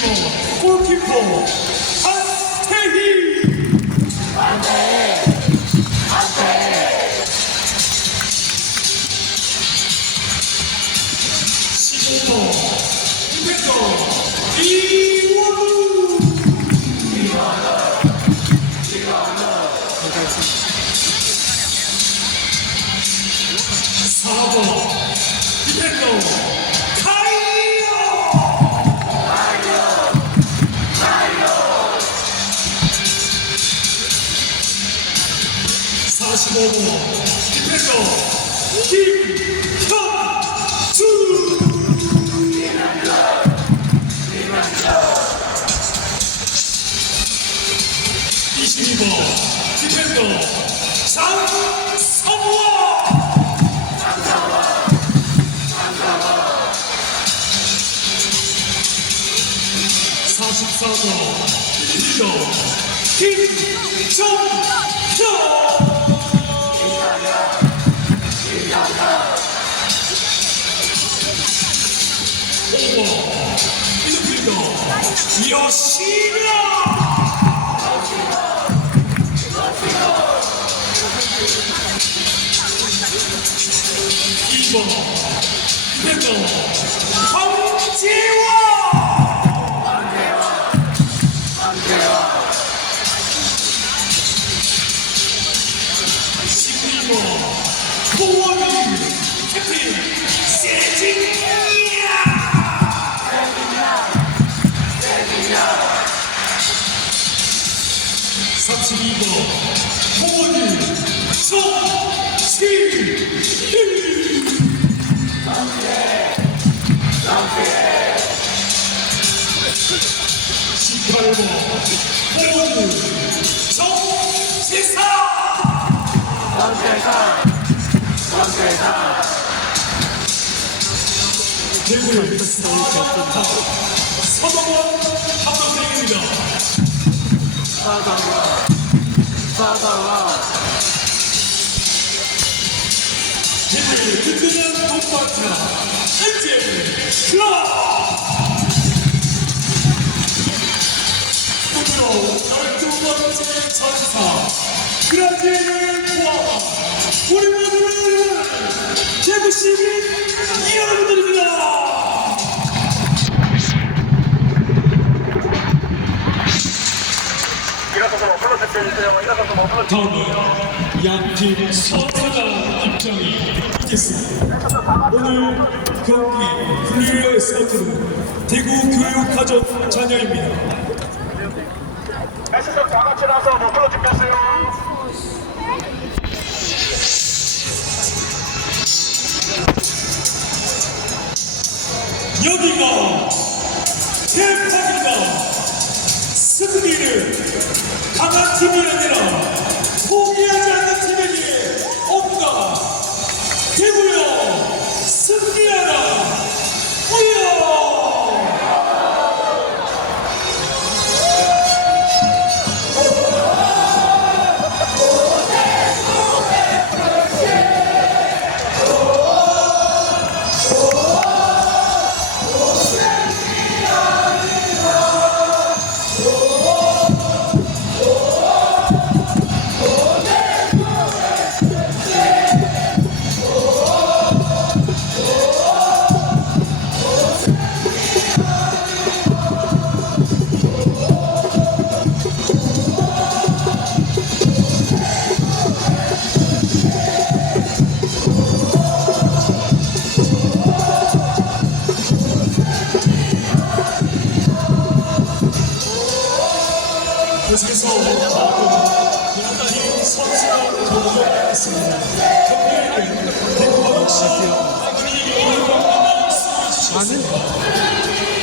21번 골키퍼 한태희 시즌터 디펜더 이원우 사번 디펜더 45호 디펜더 김현주 이십이번 디펜더 장성원 사십사번 리더 김정 미드필더 여시라 이번 십팔 번 고원이 정지사 대구의 사장타 서동원 감독님입니다. 대구의 든든한 동반자 엔젤 클럽 다음은 양팀 선수단 입장이 있겠습니다. 오늘 경기 플레이어의 스포트는 대구 교육가족 자녀입니다. 에스서 다 같이 나서 뭐 불러주겠어요. 여기가 대박이다. 승리를 강한 팀이 아니라 gelsin. Anladın mı?